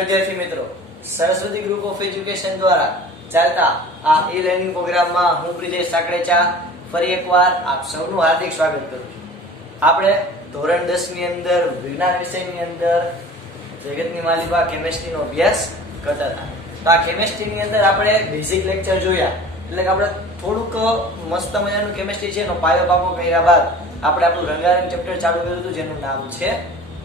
નમસ્કાર વિદ્યાર્થી મિત્રો, સરસ્વતી ગ્રુપ ઓફ એજ્યુકેશન દ્વારા ચાલતા આ ઈ લર્નિંગ પ્રોગ્રામમાં હું બ્રિજેશ સાકરેચા ફરી એકવાર આપ સૌનું હાર્દિક સ્વાગત કરું છું. આપણે ધોરણ 10 ની અંદર વિજ્ઞાન વિષયની અંદર જગતની માલિકા કેમિસ્ટ્રીનો અભ્યાસ કરતા હતા. તો આ કેમિસ્ટ્રીની અંદર આપણે બેઝિક લેક્ચર જોયા, એટલે કે આપણે થોડુંક મસ્ત મજાનું કેમિસ્ટ્રી છે એનો પાયો પાકો કર્યા બાદ આપણે આપણું રંગારંગ ચેપ્ટર ચાલુ કર્યું હતું, જેનું નામ છે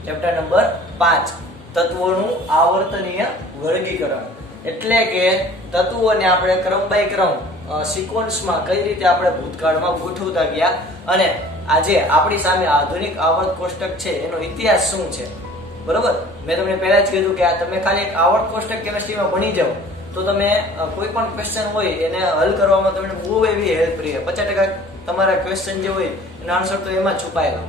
ચેપ્ટર નંબર 5, તત્વોનું આવર્તનીય વર્ગીકરણ. એટલે કે તત્વોને આપણે ક્રમ બાય ક્રમ સિક્વન્સમાં કઈ રીતે આપણે ભૂતકાળમાં ગોઠવતા ગયા અને આજે આપણી સામે આધુનિક આવર્ત કોષ્ટક છે એનો ઇતિહાસ શું છે. બરોબર, મેં તમને પહેલા જ કીધું કે આ તમે ખાલી એક આવર્ત કોષ્ટક કેમિસ્ટ્રીમાં ભણી જાઓ તો તમે કોઈ પણ ક્વેશ્ચન હોય એને હલ કરવામાં તમને બહુ એવી હેલ્પ રહે. 50% તમારા ક્વેશ્ચન જે હોય એનો આન્સર તો એમાં છુપાયેલો.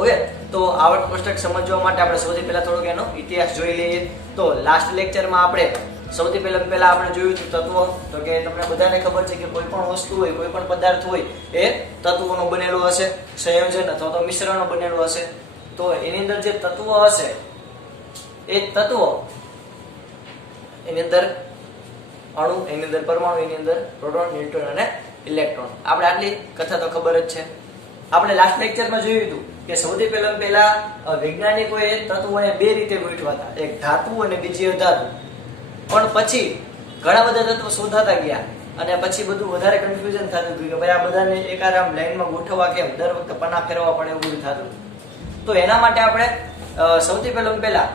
ઓકે, તો આવર્ત કોષ્ટક સમજવા માટે આપણે સૌથી પહેલા થોડોક એનો ઇતિહાસ જોઈ લઈએ. તો લાસ્ટ લેક્ચરમાં આપણે સૌથી પહેલા આપણે જોયું હતું તત્વો. તો કે તમને બધાને ખબર છે કે કોઈ પણ વસ્તુ હોય, કોઈ પણ પદાર્થ હોય એ તત્વોનો બનેલો હશે, સંયોજન અથવા તો મિશ્રણનો બનેલો હશે. તો એની અંદર જે તત્વો હશે એ તત્વો એની અંદર અણુ, એની અંદર પરમાણુ, એની અંદર પ્રોટોન, ન્યુટ્રોન અને ઇલેક્ટ્રોન. આપણે આટલી કથા તો ખબર જ છે. આપણે લાસ્ટ લેક્ચરમાં જોયું હતું કે સૌથી પહેલા વૈજ્ઞાનિકોએ તત્વોને બે રીતે ગોઠવ્યા હતા, એક ધાતુ અને બીજી અધાતુ. પણ પછી ઘણા બધા તત્વો શોધાતા ગયા અને પછી બધું વધારે કન્ફ્યુઝન થતું હતું કે ભાઈ આ બધાને એકારામ લાઈનમાં ગોઠવવા કેમ, દર વખતે પના ફેરવવા પડે એવું બધું થતું. તો એના માટે આપણે સૌથી પહેલા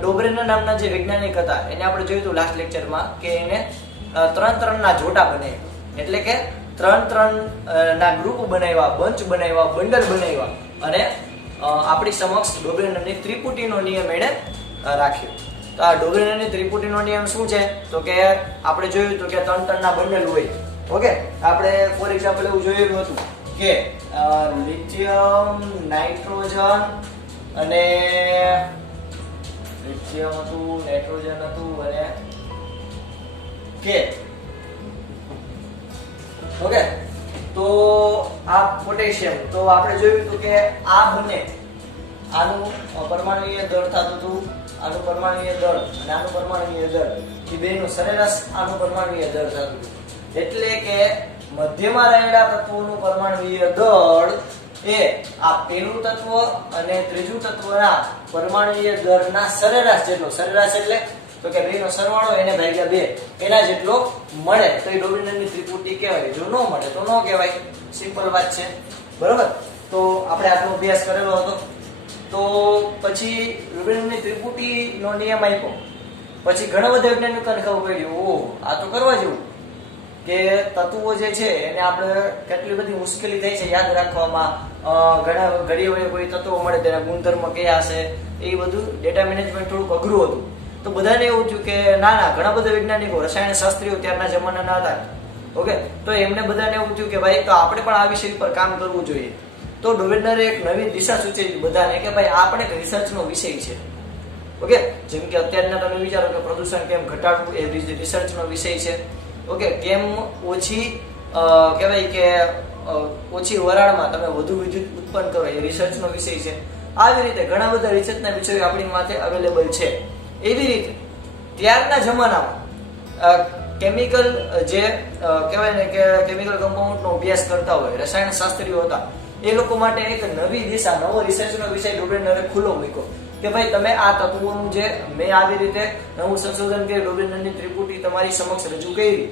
ડોબ્રેનર નામના જે વૈજ્ઞાનિક હતા એને આપણે જોયું હતું લાસ્ટ લેક્ચરમાં કે એને 3 ના જોટા બનાવ્યા, એટલે કે 3 ના ગ્રુપ બનાવ્યા, બંચ બનાવ્યા, બંડલ બનાવ્યા અને આપણી સમક્ષ ડોબ્રેનરની ત્રિપુટીનો નિયમ એણે રાખ્યો. તો આ ડોબ્રેનરની ત્રિપુટીનો નિયમ શું છે? તો કે આપણે જોયું હતું કે 3 ના બંડલ હોય. ઓકે, આપણે ફોર એક્ઝામ્પલ એવું જોયેલું હતું કે લિથિયમ, નાઇટ્રોજન અને લિથિયમ હતું, નાઇટ્રોજન હતું અને કે ઓકે, તો આ પોટેશિયમ. તો આપણે જોયું હતું કે આ બંને, આનું પરમાણુય દળ થતું હતું, આનું પરમાણુય દળ અને આનું પરમાણુય દળ, એ બેનું સરેરાશ આનું પરમાણુય દળ થતું હતું. એટલે કે મધ્યમાં રહેલા તત્વોનું પરમાણુય દળ એ આ પહેલું તત્વ અને ત્રીજું તત્વના પરમાણુય દળના સરેરાશ જેટલો, સરેરાશ એટલે તો કે બેનો સરવાળો એને ભાગ્યા 2 એના જેટલો મળે તો એ ડોબ્રેનરની ત્રિપુટી કહેવાય. જો ન મળે તો ન કહેવાય. સિમ્પલ વાત છે. બરોબર, તો આપણે આટલો અભ્યાસ કરેલો હતો. તો પછી ડોબ્રેનરની ત્રિપુટીનો નિયમ આપ્યો પછી ઘણા બધા વૈજ્ઞાનિકોને ખબર પડી, ઓહ આ તો કરવા જેવું કે તત્વો જે છે એને આપણે કેટલી બધી મુશ્કેલી થઈ છે યાદ રાખવામાં. ઘણા ઘડી કોઈ તત્વો મળે તેના ગુણધર્મ કયા હશે, એ બધું ડેટા મેનેજમેન્ટ થોડુંક અઘરું હતું. તો બધાને એવું થયું કે ના ઘણા બધા વૈજ્ઞાનિકો, રસાયણ શાસ્ત્રીઓ ત્યારના જમાનાના હતા. ઓકે, તો એમને બધાને એવું થયું કે ભાઈ તો આપણે પણ આ વિષય પર કામ કરવું જોઈએ. તો ડોબ્રેનરે એક નવી દિશા સૂચવી બધાને કે ભાઈ આ પણ એક રિસર્ચનો વિષય છે. ઓકે, જેમ કે અત્યારના તમે વિચારો કે પ્રદૂષણ કેમ ઘટાડવું એ રિસર્ચનો વિષય છે. ઓકે, કેમ ઓછી કહેવાય કે ઓછી વરાળમાં તમે વધુ વિદ્યુત ઉત્પન્ન કરો એ રિસર્ચનો વિષય છે. આવી રીતે ઘણા બધા રિસર્ચના વિષયો આપણી માટે અવેલેબલ છે. એવી રીતે ત્યારના જમાનામાં કેમિકલ જે કહેવાય ને કે કેમિકલ કમ્પાઉન્ડનો અભ્યાસ કરતા હોય રસાયણ શાસ્ત્રીઓ હતા, એ લોકો માટે એક નવી દિશા, નવો રિસર્ચનો વિષય ડોબ્રેનરે ખુલ્લો મૂક્યો કે ભાઈ તમે આ તત્વોનું જે મેં આવી રીતે નવું સંશોધન કરી ડોબ્રેનરની ત્રિપુટી તમારી સમક્ષ રજૂ કરી,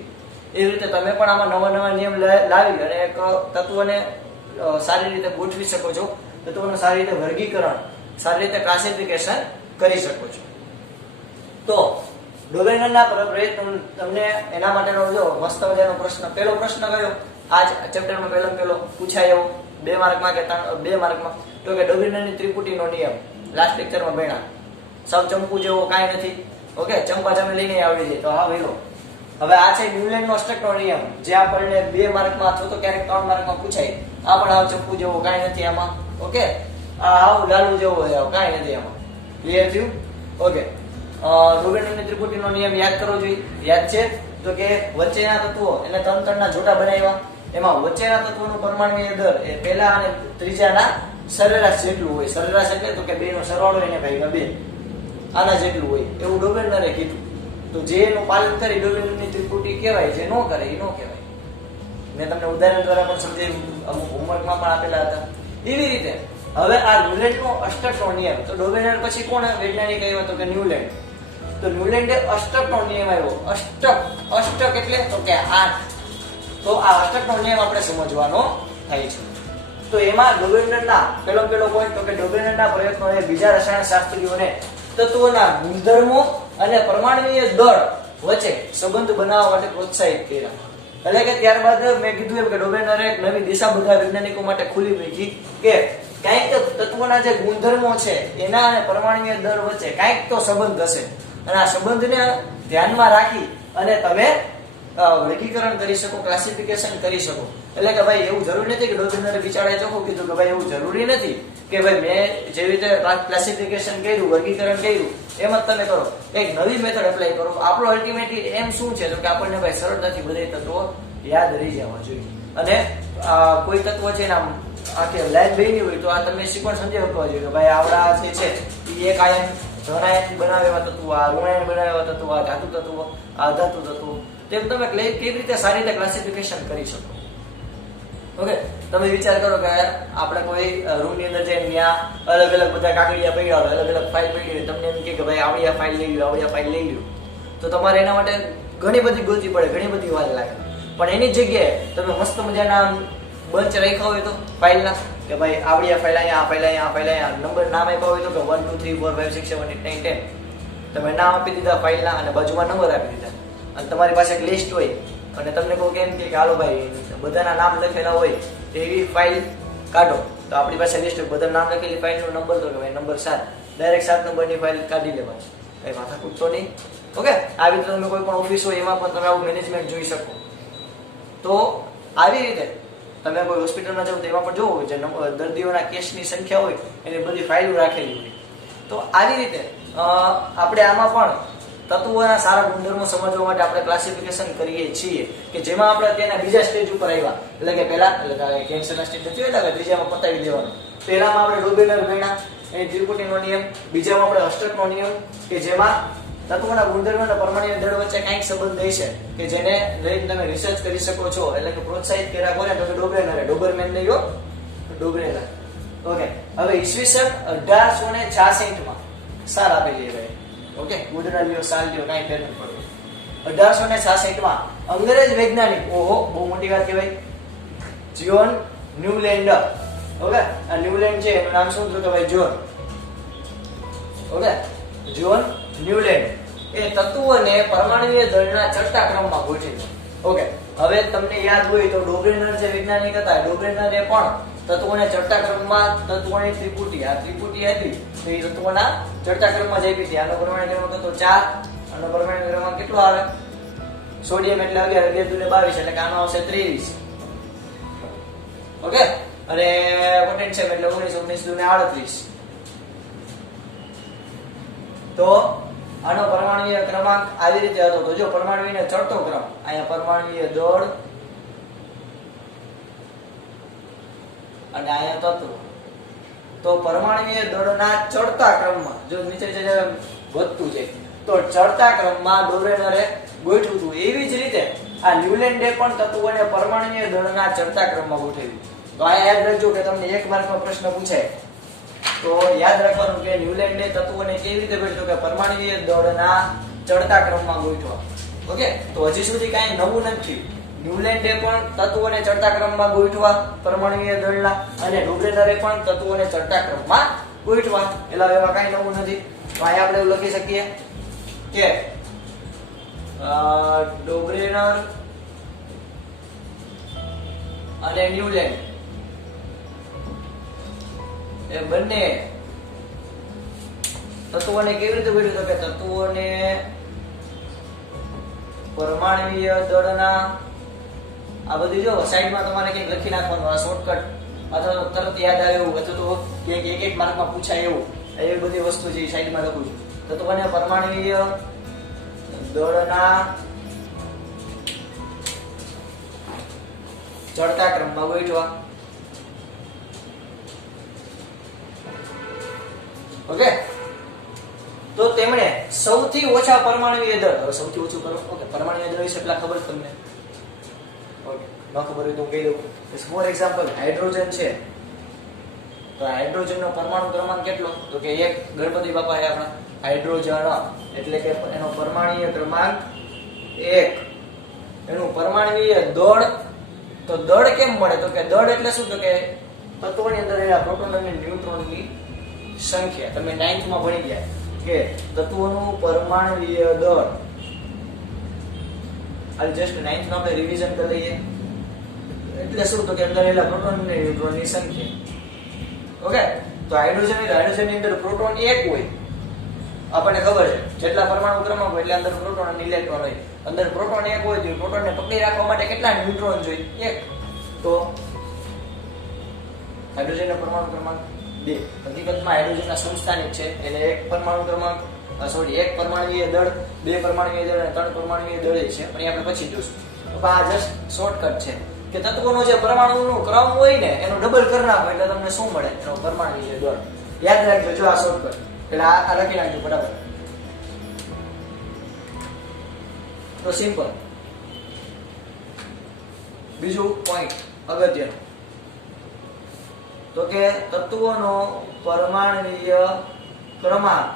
એ રીતે તમે પણ આમાં નવા નિયમ લાવી અને એક તત્વને સારી રીતે ગોઠવી શકો છો, તત્વોનું સારી રીતે વર્ગીકરણ, સારી રીતે ક્લાસિફિકેશન કરી શકો છો. તો ડોબ્રેનરના પ્રયત્ન તમને એના માટેનો જો મસ્ત મજાનો પ્રશ્ન, પહેલો પ્રશ્ન કયો આ ચેપ્ટરમાં પહેલો પૂછાય એવો 2 માર્કમાં કે 2 માર્કમાં, તો કે ડોબ્રેનરની ત્રિપુટીનો નિયમ લાસ્ટ લેક્ચરમાં ભણ્યા. સબ ચંપુ જેવો કાંઈ નથી. ઓકે, ચંપા તમે લઈને આવી જાય તો હા ભાઈ લો. હવે આ છે ન્યુલેન્ડનો સ્ટકનો નિયમ, જે આપણને 2 માર્કમાં અથવા તો ક્યારેક 3 માર્કમાં પૂછાય. આ પણ આવ ચંપુ જેવો કાંઈ નથી આમાં. ઓકે, આવ લાલુ જેવો કાંઈ નથી આમાં. ક્લિયર થયું? ઓકે, ડોબ્રેનરની ત્રિપુટીનો નિયમ યાદ કરવો જોઈએ. યાદ છે? તો કે વચ્ચેના તત્વો એને 3 ના જોટા બનાવ્યા, એમાં વચ્ચેના તત્વોનું પરમાણુય દળ એ પહેલા અને ત્રીજાના સરેરાશ જેટલું હોય. સરેરાશ એટલે તો કે બેનો સરવાળો એને ભાગ્યા 2. આના જેટલું હોય એવું ડોબેનરે કીધું. તો જે એનું પાલન કરી ડોબેનરની ત્રિપુટી કહેવાય, જે ન કરે એ ન કહેવાય. મેં તમને ઉદાહરણ દ્વારા પણ સમજાવ્યું, અમુક હોમવર્કમાં પણ આપેલા હતા. એવી રીતે હવે આ ન્યુલેન્ડનો અષ્ટકનો નિયમ, તો ડોબેનર પછી કોણ વૈજ્ઞાનિક આવ્યો તો કે ન્યુલેન્ડ. તો ન્યુલેન્ડે અષ્ટકનો નિયમ આવ્યો. અષ્ટક એટલે તો કે 8. તો આ અષ્ટકનો નિયમ આપણે સમજવાનો થાય છે. તો એમાં ડોબેનરના પેલો પોઈન્ટ તો કે ડોબેનરના પ્રયત્નોએ બીજા રસાયણશાસ્ત્રીઓને તત્વોના ગુણધર્મો અને પરમાણુય દળ વચ્ચે સંબંધ બનાવવા માટે પ્રોત્સાહિત કર્યા. એટલે કે ત્યારબાદ મેં કીધું એમ કે ડોબેનરે એક નવી દિશા બધા વૈજ્ઞાનિકો માટે ખુલી મૂકી કે કંઈક તત્વોના જે ગુણધર્મો છે એના અને પરમાણુય દળ વચ્ચે કંઈક તો સંબંધ હશે, અને આ સંબંધને ધ્યાનમાં રાખી અને તમે વર્ગીકરણ કરી શકો, ક્લાસિફિકેશન કરી શકો. એટલે કે ભાઈ એવું જરૂરી નથી કે ડોબેનરે બિચારાએ ચોખ્ખું કીધું કે ભાઈ એવું જરૂરી નથી કે ભાઈ મેં જેવી રીતે ક્લાસિફિકેશન કર્યું, વર્ગીકરણ કર્યું એમ જ તમે કરો. એક નવી મેથડ એપ્લાય કરો. આપણો અલ્ટિમેટલી એમ શું છે તો કે આપણને ભાઈ સરળતાથી બધા તત્વો યાદ રહી જવા જોઈએ. અને કોઈ તત્વ છે ને આમ આખી લાઈન બેની હોય તો આ તમે સિક્વન્સ સમજી શકવા જોઈએ કે ભાઈ આવડા જે છે એ એક આયન ધન આયન બનાવે એવા તત્વો, આ ઋણ આયન બનાવે એવા તત્વો, આ ધાતુ તત્વો, આ ધાતુ તત્વો, તેમ તમે કેવી રીતે સારી રીતે ક્લાસિફિકેશન કરી શકો. ઓકે, તમે વિચાર કરો કે આપણે કોઈ રૂમની અંદર જઈને ત્યાં અલગ અલગ બધા કાગળિયા પડ્યા હોય, અલગ અલગ ફાઇલ પડી હોય, તમને એમ કે ભાઈ આવડી આ ફાઇલ લઈ લો, આવડી આ ફાઇલ લઈ લો, તો તમારે એના માટે ઘણી બધી ગોતી પડે, ઘણી બધી વાર લાગે. પણ એની જગ્યાએ તમે મસ્ત મજાના બંચ રાખ્યા હોય તો ફાઇલના કે ભાઈ આવડી આ ફાઇલ અહીંયા, આ ફાઇલ અહીંયા, આ ફાઇલ અહીંયા, નંબર નામ આપ્યા હોય તો કે 1 2 3 4 5 6 7 8 9 10, તમે નામ આપી દીધા ફાઇલના અને બાજુમાં નંબર આપી દીધા. અને તમારી પાસે એક લિસ્ટ હોય અને તમને કહું કેમ કે હાલો ભાઈ બધાના નામ લખેલા હોય એવી ફાઇલ કાઢો, તો આપણી પાસે લિસ્ટ હોય બધા નામ લખેલી ફાઇલનો નંબર તો કે ભાઈ નંબર 7, ડાયરેક્ટ 7 નંબરની ફાઇલ કાઢી લેવાની, કઈ માથા કૂટતો નહીં. ઓકે, આવી રીતે તમે કોઈ પણ ઓફિસ હોય એમાં પણ તમે આવું મેનેજમેન્ટ જોઈ શકો. તો આવી રીતે તમે કોઈ હોસ્પિટલમાં જાઓ તો એમાં પણ જોવો જે દર્દીઓના કેસની સંખ્યા હોય એની બધી ફાઇલો રાખેલી હોય. તો આવી રીતે આપણે આમાં પણ તત્વોના સારા ગુણધર્મો સમજવા માટે આપણે ક્લાસિફિકેશન કરીએ છીએ કે જેમાં આપણે અત્યારના બીજા સ્ટેજ ઉપર આવ્યા. એટલે કે પહેલા એટલે કેન્સરના સ્ટેજ નથી એટલે ત્રીજામાં પતાવી દેવાનું. પહેલામાં આપણે ડોબેનર ગણ્યા એની ત્રિપુટીનો નિયમ, બીજામાં આપણે અષ્ટકનો નિયમ કે જેમાં તત્વોના ગુણધર્મ અને પરમાણુય દળ વચ્ચે કંઈક સંબંધ હોય છે કે જેને લઈને તમે રિસર્ચ કરી શકો છો. એટલે કે પ્રોત્સાહિત કર્યા કોને તો કે ડોબેનરે, ડોબરમેન નહીં હો, ડોબરેનર. ઓકે, હવે ઈસવીસન 1866 માં સાલ આપેલી છે. ઓકે, ગુડના લ્યો, સાલ લ્યો, કાંઈ ફેર નથી પડતો. 1866 માં અંગ્રેજ વૈજ્ઞાનિક, ઓહો બહુ મોટી વાત કહેવાય, જ્હોન ન્યુલેન્ડ. ઓકે, આ ન્યુલેન્ડ છે એનું નામ શું હતું કે ભાઈ જ્હોન. ઓકે, જ્હોન ન્યુલેન્ડ એ તત્વોને પરમાણુય દળના ચડતા ક્રમમાં ગોઠવ્યા. ઓકે, હવે તમને યાદ હોય તો ડોબરેનર જે વૈજ્ઞાનિક હતા, ડોબરેનરે પણ તત્વોને ચડતા ક્રમમાં તત્વોની ત્રિપુટી, આ ત્રિપુટી હતી તો એ તત્વોના ચડતા ક્રમમાં જ આપી હતી. આનો પરમાણુ ક્રમાંક હતો 4, આનો પરમાણુ ક્રમાંક કેટલો આવે? સોડિયમ એટલે 11, 2 22 એટલે કે આનો આવશે 23. ઓકે, અને પોટેન્શિયમ એટલે 19, 19 2 38. તો આનો પરમાણુય ક્રમાંક આવી રીતે હતો. તો જો પરમાણુને ચડતો ક્રમ, અહીંયા પરમાણુય દળ અને અહીંયા તત્વ. તો પરમાણુય દળના ચડતા ક્રમમાં જો નીચે વધતું છે તો ચડતા ક્રમમાં ડોબરેનરે ગોઠવ્યું હતું. એવી જ રીતે આ ન્યુલેન્ડે પણ તત્વોને પરમાણુય દળના ચડતા ક્રમમાં ગોઠવ્યું. તો આ યાદ રાખજો કે તમને એક માર્કનો પ્રશ્ન પૂછાય તો યાદ રાખવાનું કે ન્યુલેન્ડે તત્વોને કેવી રીતે ગોઠવ્યું કે પરમાણુય દળના ચડતા ક્રમમાં ગોઠવા. ઓકે, તો હજી સુધી કાંઈ નવું નથી. ન્યુલેન્ડે પણ તત્વોને ચડતા ક્રમમાં ગોઠવા પરમાણુય દળના, અને ડોબરેનરે પણ તત્વોને ચડતા ક્રમમાં ગોઠવા. એટલે એમાં કાંઈ નવું નથી. તો અહીંયા આપણે એવું લખી શકીએ કે ડોબરેનર અને ન્યુલેન્ડ એ બંને તત્વોને કેવી રીતે ગોઠવ્યું કે તત્વોને પરમાણુય દળના, આ બધું જો સાઈડમાં તમારે કંઈક લખી નાખવાનું, આ શોર્ટકટ અથવા તો તરત યાદ આવે એવું, અથવા તો એક એક માર્કમાં પૂછાય એવું, એવી બધી વસ્તુ છે સાઈડમાં લખું છું. તત્વોને પરમાણુય દળના ચડતા ક્રમમાં ગોઠવા. ઓકે, તો તેમણે સૌથી ઓછા પરમાણુય દળ, હવે સૌથી ઓછું ઓકે પરમાણુય દળ વિશે પેલા ખબર તમને ઓકે ન ખબર હોય તો કહી દઉં. ફોર એક્ઝામ્પલ હાઇડ્રોજન છે, તો હાઇડ્રોજન નો પરમાણુ ક્રમાંક કેટલો? તો કે એક. ગણપતિ બાપા એ આપણા હાઇડ્રોજન એટલે કે એનો પરમાણુય ક્રમાંક 1. એનું પરમાણુય દળ, તો દળ કેમ મળે? તો કે દળ એટલે શું? તો કે તત્વની અંદર રહેલા પ્રોટોન અને ન્યુટ્રોનની સંખ્યા. તમે 9th માં ભણી ગયા કે તત્વોનું પરમાણુય દળ. આ જસ્ટ 9th માં આપણે રિવિઝન કરી લઈએ. એટલે શું? તો કે અંદર રહેલા પ્રોટોન અને ન્યુટ્રોનની સંખ્યા. ઓકે, તો હાઇડ્રોજનની અંદર પ્રોટોન 1 હોય, આપણને ખબર છે. જેટલા પરમાણુ ક્રમાંક હોય એટલે અંદર પ્રોટોન અને ઇલેક્ટ્રોન હોય. અંદર પ્રોટોન 1 હોય તો પ્રોટોનને પકડી રાખવા માટે કેટલા ન્યુટ્રોન જોઈએ? 1. તો હાઇડ્રોજનનો પરમાણુ ક્રમાંક 2. હકીકતમાં હાઇડ્રોજનના સમસ્થાનિક છે, એટલે એક પરમાણુ ક્રમાંક એક પરમાણુય દળ, 2 પરમાણુય દળ અને 3 પરમાણુય દળ છે, પણ એ આપણે પછી જોશું. તો આ જસ્ટ શોર્ટકટ છે કે તત્વોનો જે પરમાણુનો ક્રમ હોય ને એનો ડબલ કરી નાખો એટલે તમને શું મળે? એનો પરમાણુય દળ. યાદ રાખજો, જો આ શોર્ટકટ એટલે આ લખી નાખજો ફટાફટ. તો સિમ્પલ. બીજું પોઈન્ટ અગત્યનું, તો કે તત્વોનો પરમાણુય ક્રમાંક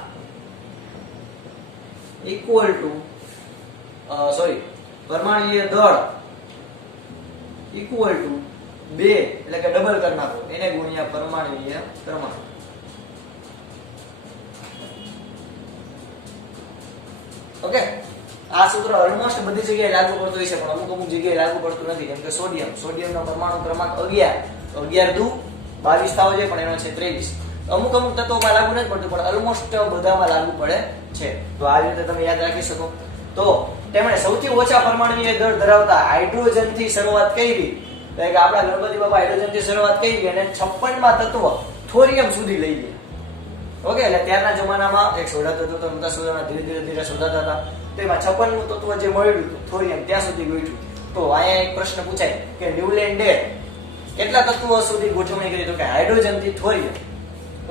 ઇક્વલ ટુ પરમાણુય દળ ઇક્વલ ટુ 2 એટલે કે ડબલ કરી નાખો એને ગુણ્યા પરમાણુય ક્રમાંક. ઓકે, આ સૂત્ર ઓલમોસ્ટ બધી જગ્યાએ લાગુ પડતું હોય છે, પણ અમુક જગ્યાએ લાગુ પડતું નથી. જેમ કે સોડિયમનો પરમાણુ ક્રમાંક 11, તો 11 દુ 22 થાવ છે, પણ એનો છે 23. અમુક તત્વોમાં લાગુ નથી પડતું, પણ ઓલમોસ્ટ બધામાં લાગુ પડે છે. તો આ રીતે તમે યાદ રાખી શકો. તો તેમણે સૌથી ઓછા પરમાણુય દળ ધરાવતા હાઇડ્રોજન થી શરૂઆત કરી. એટલે કે આપણા ગણપતિ બાપા હાઇડ્રોજન થી શરૂઆત કરી અને 56માં તત્વ થોરિયમ સુધી લઈ ગયા. ઓકે, એટલે ત્યારના જમાનામાં એક શોધાતો હતો, તો બધા શોધવાના ધીરે ધીરે શોધાતા હતા. તેમાં 56મું તત્વ જે મળ્યું હતું થોરિયમ, ત્યાં સુધી ગોઠવ્યું. તો અહીંયા એક પ્રશ્ન પૂછાય કે ન્યુલેન્ડે કેટલા તત્વો સુધી ગોઠવણી કરી? તો કે હાઇડ્રોજન થી થોરિયમ.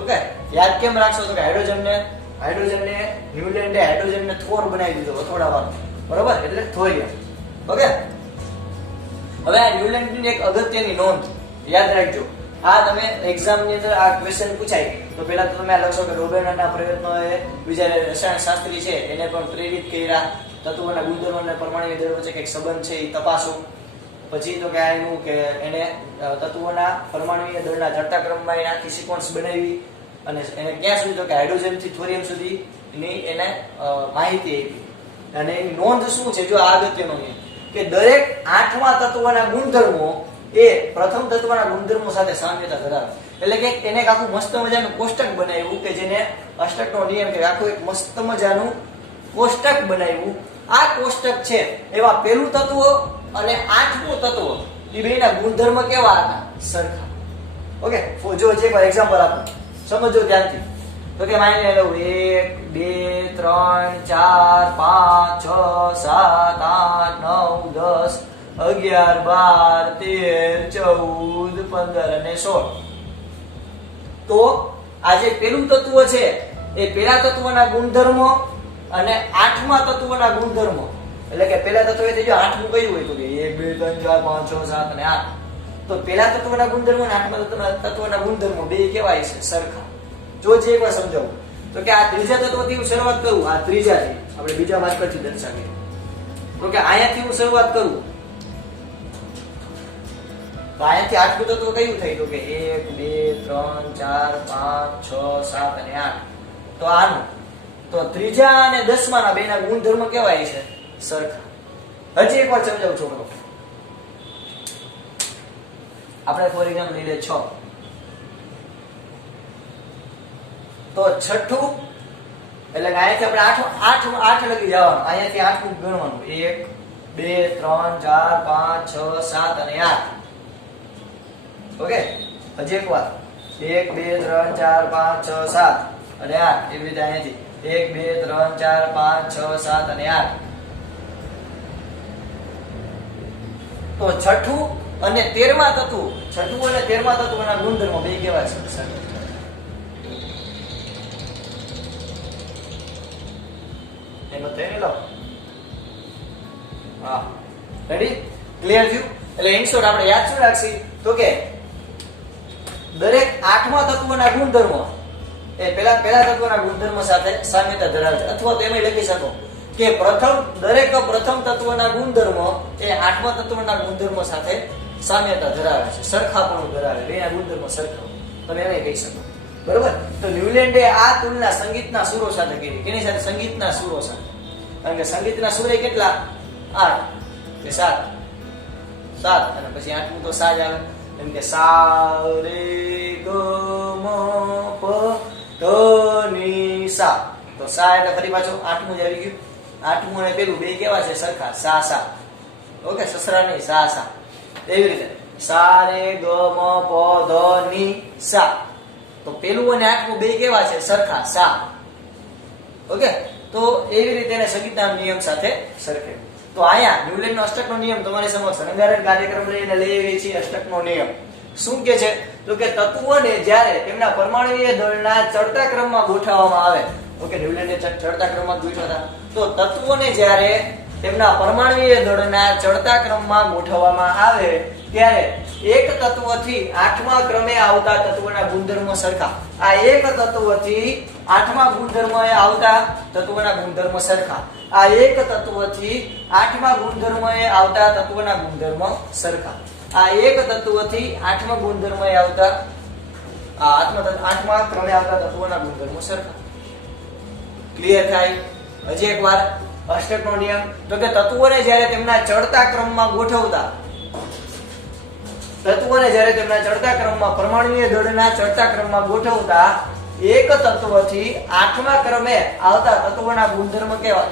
ઓકે, યાદ કેમ રાખશો? તો કે હાઇડ્રોજનને ન્યુલેન્ડે હાઇડ્રોજનને થોર બનાવી દીધો, અથોડાવાનો, બરોબર? એટલે થોરિયમ. ઓકે, હવે આ ન્યુલેન્ડની એક અગત્યની નોંધ યાદ રાખજો. આ તમે એક્ઝામ ની અંદર આ ક્વેશ્ચન પૂછાય તો પહેલા તો તમે આ લખશો કે રોબેનના પ્રયત્નોએ બીજા રસાયણ શાસ્ત્રી છે એને પણ પ્રેરિત કર્યા. તત્વોના ગુણધર્મો અને પરમાણુય દળ વચ્ચે કંઈક સંબંધ છે એ તપાસો. પછી તો કે આનું કે એને તત્વોના પરમાણુય દળના ચડતા ક્રમમાં એને આખી સિક્વન્સ બનાવી અને એને ક્યાં સુધી? તો કે હાઇડ્રોજન થી થોરિયમ સુધી એને માહિતી આપી. અને એની નોંધ શું છે? જો આ અગત્યનો કે દરેક 8મા તત્વના ગુણધર્મો એ પ્રથમ તત્વના ગુણધર્મો સાથે સામ્યતા ધરાવે. એટલે કે એને એક આખું મસ્ત મજાનું કોષ્ટક બનાવ્યું કે જેને અષ્ટકનો નિયમ કે આખું એક મસ્ત મજાનું કોષ્ટક બનાવ્યું. આ કોષ્ટક છે એવા પહેલું તત્વ અને 8મું તત્વ એ બેના ગુણધર્મ કેવા હતા? સરખા. ઓકે, જો એક વાર એક્ઝામ્પલ આપું, સમજો ધ્યાનથી. તો કે માની લો 1 2 3 4 5 6 7 8 9 10 11 12 13 14 15 અને 16. તો આ જે પહેલું તત્વ છે એ પહેલા તત્વના ગુણધર્મો અને 8મા તત્વના ગુણધર્મો, એટલે કે પહેલા તત્વ એ જો 8મું કયું હોય તો કે 1 2 3 4 5 6 7 અને 8. તો પહેલા તત્વના ગુણધર્મો અને 8મા તત્વના ગુણધર્મો બે કેવાય છે? સરખા. જો જે એકવાર સમજાવું તો કે આ ત્રીજા તત્વથી હું શરૂઆત કરું, આ ત્રીજાથી આપણે બીજા માર્કરથી દર્શાવીએ. તો કે અહીંયાથી હું શરૂઆત કરું તો અહીંયાથી 8મું તત્વ કયું થઈ? તો કે 1 2 3 4 5 6 7 અને 8. તો આનું તો ત્રીજા અને 10માના બેના ગુણધર્મ કેવાય છે? સરખા. હજી એકવાર સમજાવું છોકરો. આપણે ફોર એક્ઝામ્પલ લઈ લે 6. તો છઠ્ઠું એટલે અહીંયાથી આપણે 8 લખી જવાનું, અહીંયાથી 8મું ગણવાનું. 1 2 3 4 5 6 7 અને 8. ઓકે, હજી એક વાર 1 2 3 4 5 6 7 અને 8. એવી રીતે અહીંયાથી 1 2 3 4 5 6 7 અને 8. તો છઠ્ઠું અને 13મા તત્વ, છઠ્ઠું અને 13મા તત્વના ગુણધર્મો બે કેવા છે? એનો થઈને લાવો. હા રેડી ક્લિયર થયું. એટલે ઇન શોર્ટ આપણે યાદ શું રાખશી તો કે દરેક આઠમા તત્વના ગુણધર્મો એ પેલા તત્વના ગુણધર્મ સાથે સામ્યતા ધરાવે છે. અથવા તો એમાં લખી શકો કે દરેક પ્રથમ તત્વના ગુણધર્મો એ આઠમા તત્વના ગુણધર્મો સાથે સામ્યતા ધરાવે છે, સરખાપણું ધરાવે છે. એના ગુણધર્મો સરખા તમે એમ કહી શકો. બરોબર. તો ન્યુલેન્ડે આ તુલના સંગીતના સૂરો સાથે કરી. કેની સાથે? સંગીતના સૂરો સાથે. કારણ કે સંગીતના સૂર કેટલા? 8 કે 7 અને પછી આઠમું તો સા જ આવે. એમ કે સા રે ગ મ પ ધ ની સા. તો સા એટલે ફરી પાછું આઠમું જ આવી ગયું. આઠમું અને પેલું બે કેવા છે? સરખા. સા સા. ઓકે, સસરા નહીં, સા સા. એવી રીતે સા રે ગ મ પ ધ ની સા. તો પેલું અને આઠમું બે કેવા છે? સરખા. સા. ઓકે, તો એવી રીતે એને સંગીતના નિયમ સાથે સરખે. તો આયા ન્યુલેન્ડનો અષ્ટકનો નિયમ તમારી સમક્ષ રંગારંગ કાર્યક્રમ લઈને લઈ આવી છે. અષ્ટકનો નિયમ શું કે છે? તો કે તત્વોને જ્યારે તેમના પરમાણુય દળના ચડતા ક્રમમાં ગોઠવવામાં આવે. ઓકે, ન્યુલેન્ડે ચડતા ક્રમમાં ગોઠવતા. તો તત્વોને જ્યારે તેમના પરમાણુય દળના ચડતા ક્રમમાં ગોઠવવામાં આવે ત્યારે એક તત્વથી આઠમા ક્રમે આવતા તત્વના ગુણધર્મો સરખા. આ એક તત્વથી આઠમા ગુણધર્મએ આવતા તત્વના ગુણધર્મો સરખા. આ એક તત્વથી આઠમા ગુણધર્મએ આવતા તત્વના ગુણધર્મો સરખા. આ એક તત્વથી આઠમા ગુણધર્મએ આવતા આઠમા ક્રમે આવતા તત્વોના ગુણધર્મો સરખા. ક્લિયર થાય? હજી એક વાર અષ્ટકનો નિયમ તો કે તત્વોને જ્યારે તેમના ચડતા ક્રમમાં ગોઠવતા પરમાણુય દળના ચડતા ક્રમમાં ગોઠવતા એક તત્વથી આઠમા ક્રમે આવતા તત્વોના ગુણધર્મ કેવા?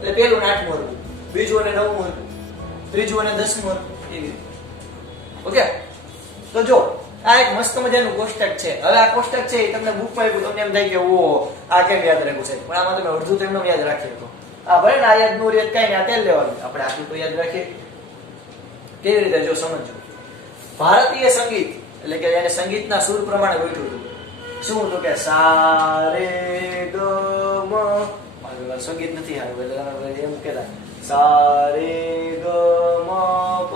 એટલે પેલું ને આઠમું હતું, બીજું અને નવમું હતું, ત્રીજું અને 10મું હતું. એવી ઓકે. તો જો આ એક મસ્ત મજાનું કોષ્ટક છે. હવે આ કોષ્ટક છે એ તમને બુકમાં આપ્યું, તમને એમ થાય કે ઓ આ કેમ યાદ રાખ્યું છે, પણ આમાં તમે અડધું તો એમને યાદ રાખીએ તો આ ભલે ને આ યાદ નો યાદ કઈ ના તેલ લેવાનું, આપણે આટલું તો યાદ રાખીએ. કેવી રીતે? જો સમજો. ભારતીય સંગીત એટલે કે એને સંગીતના સૂર પ્રમાણે ગોઠવ્યું હતું. શું તો કે સા રે ગ મ. સંગીત નથી આવ્યું એટલે એમ કેતા સા રે ગ મ પ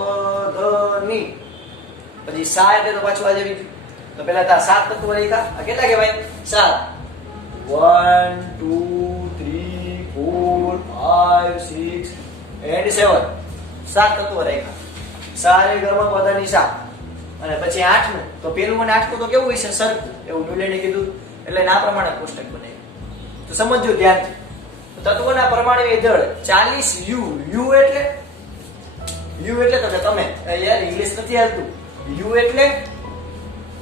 ધ ની. પછી સા એટલે તો પાછું આજે બીજું. તો પેલા તા 7 તત્વો લખ્યા. આ કેટલા કહેવાય? 7. 1 2 3 4 5 6 and 7. 7 તત્વો રાખ્યા. સા રે ગ મ પ ધ ની સા. અને પછી આઠમું તો પેલું અને આઠમું તો કેવું હોય છે? સરખું. એવું ન્યુલેન્ડે કીધું એટલે આ પ્રમાણે કોષ્ટક બનાવ્યું. તો સમજજો ધ્યાનથી. તત્વોના પરમાણુય દળ 40 યુ એટલે તો કે તમે યાર ઇંગ્લિશ નથી આવતું. યુ એટલે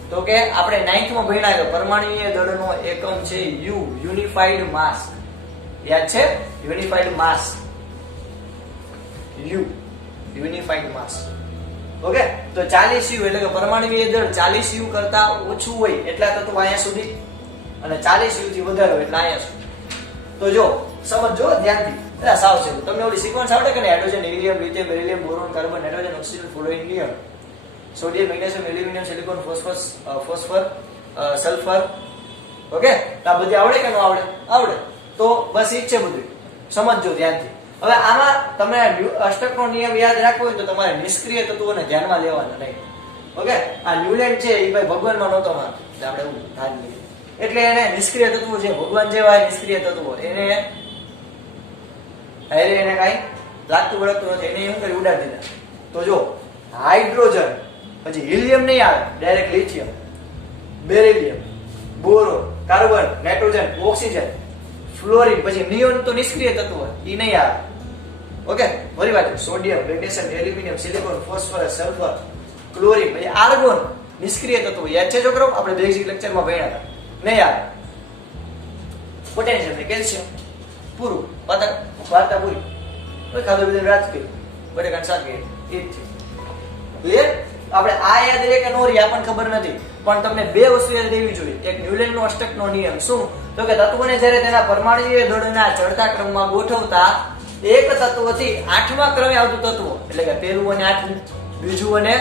તો કે આપણે 9th માં ભણ્યા કે પરમાણુય દળનો એકમ છે યુ, યુનિફાઈડ માસ. યાદ છે? Unified mass. You unified mass. Okay. તો 40 યુ એટલે કે પરમાણુય દળ 40 યુ કરતા ઓછું હોય એટલા તત્વો અહીંયા સુધી અને 40 યુ થી વધારે હોય એટલે અહીંયા સુધી. તો જો સમજો ધ્યાનથી. એટલે સાવ છે. તમને ઓલી સિક્વન્સ આવડે કે ને? Hydrogen, helium, lithium, beryllium, boron, carbon, nitrogen, oxygen, fluorine, neon, sodium, magnesium, aluminium, silicon, phosphor, sulphur. Okay. તો આ બધી આવડે કે ન આવડે? આવડે. તો બસ ઈ જ છે બધું. સમજજો ધ્યાનથી. હવે આમાં તમે અષ્ટકનો નિયમ યાદ રાખવો હોય તો તમારે નિષ્ક્રિય તત્વોને ધ્યાનમાં લેવાના નહીં. ઓકે. આ ન્યુલેન્ડ છે એ ભાઈ ભગવાનમાં નહોતો માનતો એટલે આપણે એવું ધ્યાન લઈએ. એટલે એને નિષ્ક્રિય તત્વો છે ભગવાન જેવા નિષ્ક્રિય તત્વો એને કઈ લાગતું વળગતું નથી, એને શું કરી ઉડાડી દીધા. તો જો હાઇડ્રોજન, પછી હિલિયમ નહીં આવે, direct lithium, beryllium, boron, carbon, nitrogen, oxygen, fluorine, પછી નિયોન તો નિષ્ક્રિય તત્વ ઈ નહીં આવે. ઓકે. ફરી વાત, sodium, magnesium, aluminium, silicon, phosphorus, sulphur, chlorine, પછી આર્ગોન નિષ્ક્રિય તત્વો. યાદ છે છોકરો? આપણે બેઝિક લેક્ચરમાં ભણ્યા હતા. નહીં આવે. પોટેશિયમ ને કેલ્શિયમ. પૂરું. વાર્તા પૂરી. કોઈ ખાધો બીજો રાજ કર્યું, બટેકાનું શાક કર્યું, એ જ છે. ક્લિયર? આપણે આ યાદ રહે કે નો રહે આપણને ખબર નથી, પણ તમને બે વસ્તુ યાદ રહેવી જોઈએ. એક ન્યુલેન્ડનો અષ્ટકનો નિયમ. શું તો કે તત્વોને જ્યારે તેના પરમાણુય દળના ચડતા ક્રમમાં ગોઠવતા એક તત્વથી આઠમા ક્રમે આવતું તત્વ એટલે કે પેલું અને આઠમું, બીજું અને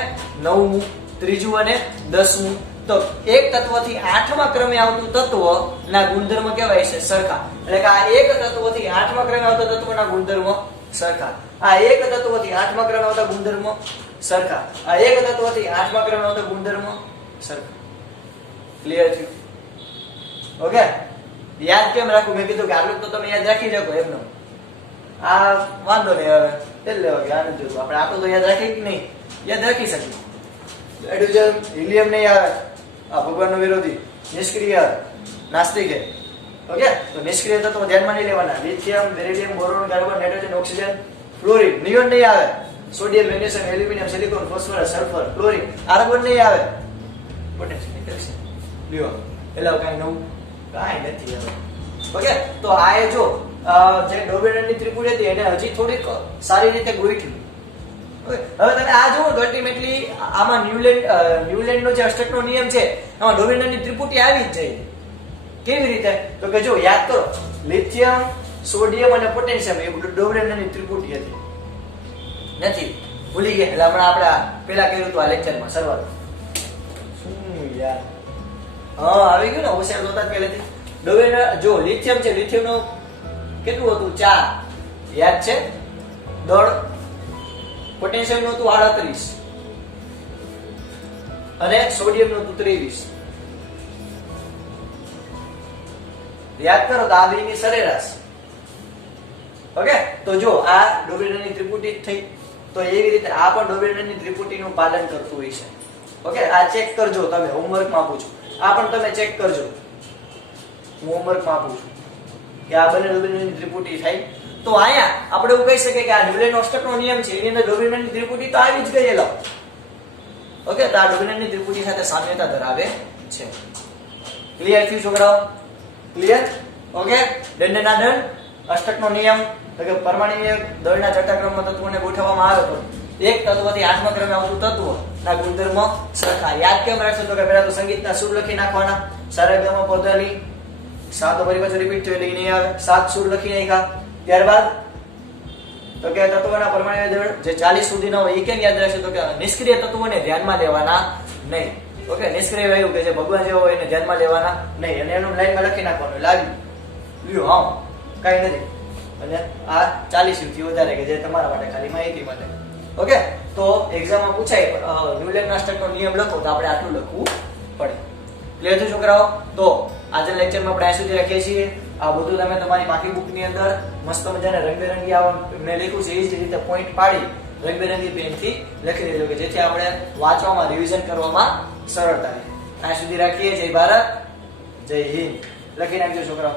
નવમું, ત્રીજું અને 10મું, તો એક તત્વથી 8મા ક્રમે આવતું તત્વના ગુણધર્મ કહેવાય છે સરખા. એટલે કે આ એક તત્વથી 8મા ક્રમે આવતા તત્વના ગુણધર્મ સરખા. આ એક તત્વથી 8મા ક્રમે આવતા ગુણધર્મ સરખા. આ એક તત્વથી 8મા ક્રમે આવતા ગુણધર્મ સરખા. ક્લિયર થયું? ઓકે, યાદ કેમ રાખવું? મેં કીધું કે આટલું તો તમે યાદ રાખી શકો એમનો. આ વાંધો નહીં, હવે તેલ લેવા ગયા આનંદ જોતું આપણે આટલું તો યાદ રાખી કે નહીં? યાદ રાખી શકીએ. હાઇડ્રોજન હિલિયમ નહીં આવે, આ ભગવાનનો વિરોધી નિષ્ક્રિય નાસ્તિક છે. ઓકે, તો નિષ્ક્રિય તત્વો ધ્યાનમાં નહીં લેવાના. Lithium, beryllium, boron, carbon, nitrogen, oxygen, fluorine. Neon નહીં આવે. Sodium, magnesium, aluminium, silicon, phosphorus, sulphur, chlorine, argon નહીં આવે. પોટેશિયમ નીકળશે. લ્યો, એટલે કાંઈ નવું કાંઈ નથી હવે. ઓકે, તો આ એ જો જે ડોબેરનની ત્રિપુટી હતી એને હજી થોડીક સારી રીતે ગોઠવી. ઓકે, હવે તમે આ જુઓ તો અલ્ટિમેટલી આમાં ન્યુલેન્ડનો જે અષ્ટકનો નિયમ છે એમાં ડોબેરનની ત્રિપુટી આવી જ જાય. કેવી રીતે? તો કે જો યાદ કરો, લિથિયમ, સોડિયમ અને પોટેશિયમ એ ડોબેરનની ત્રિપુટી હતી. નથી ભૂલી ગયા? એટલે હમણાં આપણે પેલા કર્યું હતું આ લેક્ચરમાં શરૂઆત. શું યાર, હા આવી ગયું ને, હોશિયાર નહોતા પહેલેથી. ડોબેરન જો લિથિયમ છે, લિથિયમનું કેટલું હતું? 4. યાદ છે? દળ. પોટેશિયમ નું હતું 38 અને સોડિયમ નું હતું 23. યાદ કરો તો આ બેની સરેરાશ. ઓકે, તો જો આ ડોબેરનની ત્રિપુટી થઈ, તો એવી રીતે આ પણ ડોબેરનની ત્રિપુટીનું પાલન કરતું હોય છે. ઓકે, આ ચેક કરજો તમે, હોમવર્કમાં આપું છું. આ પણ તમે ચેક કરજો, હું હોમવર્કમાં આપું છું કે આ બંને ડોબેરનની ત્રિપુટી થાય. તો આયા આપણે એવું કહી શકીએ કે આ ન્યુલેન્ડ અષ્ટકનો નિયમ છે, એની અંદર ડોબેરનની ત્રિપુટી તો આવી જ ગયેલો. ઓકે, તો આ ડોબેરનની ત્રિપુટી સાથે સામ્યતા ધરાવે છે. ક્લિયર થયું છોકરાઓ? ક્લિયર? ઓકે, દંડના દંડ, અષ્ટકનો નિયમ એટલે કે પરમાણ્વીય દળના છઠ્ઠા ક્રમમાં તત્વોને ગોઠવવામાં આવે તો એક તત્વથી 8મા ક્રમે આવતું તત્વના ગુણધર્મ સરખા. યાદ કેમ રાખશો? તો કે પહેલા તો સંગીતના સૂર લખી નાખવાના. સારેગામા પધની 7 ફરી પાછું રિપીટ થયું એટલે નહીં આવે. 7 સૂર લખી નાખ્યા. ત્યારબાદ તો કે તત્વોના પરમાણ્વીય દળ જે 40 સુધીના હોય એ કેમ યાદ રાખશે? તો કે નિષ્ક્રિય તત્વોને ધ્યાનમાં લેવાના નહીં. ઓકે, નિષ્ક્રિય વાયુ કે જે ભગવાન જેવો હોય એને ધ્યાનમાં લેવાના નહીં. અને એનું લાઈનમાં લખી નાખવાનું. લાવ્યું હા કાંઈ નથી. અને આ 40 થી વધારે કે જે તમારા માટે ખાલી માહિતી માટે. ઓકે, તો એક્ઝામમાં પૂછાય ન્યુલેન્ડ અષ્ટકનો નિયમ લખો તો આપણે આટલું લખવું પડે. ક્લિયર થયું છોકરાઓ? તો આજે લેક્ચરમાં આપણે આ સુધી રાખીએ છીએ. આ બધું તમે તમારી પાકી બુકની અંદર મસ્ત મજાને રંગબેરંગી મેં લખ્યું છે એ જ રીતે પોઈન્ટ પાડી રંગબેરંગી પેનથી લખી દેજો કે જેથી આપણે વાંચવામાં, રિવિઝન કરવામાં સરળતા રહે. આ સુધી રાખીએ. જય ભારત, જય હિન્દ લખી નાખજો છોકરાઓ.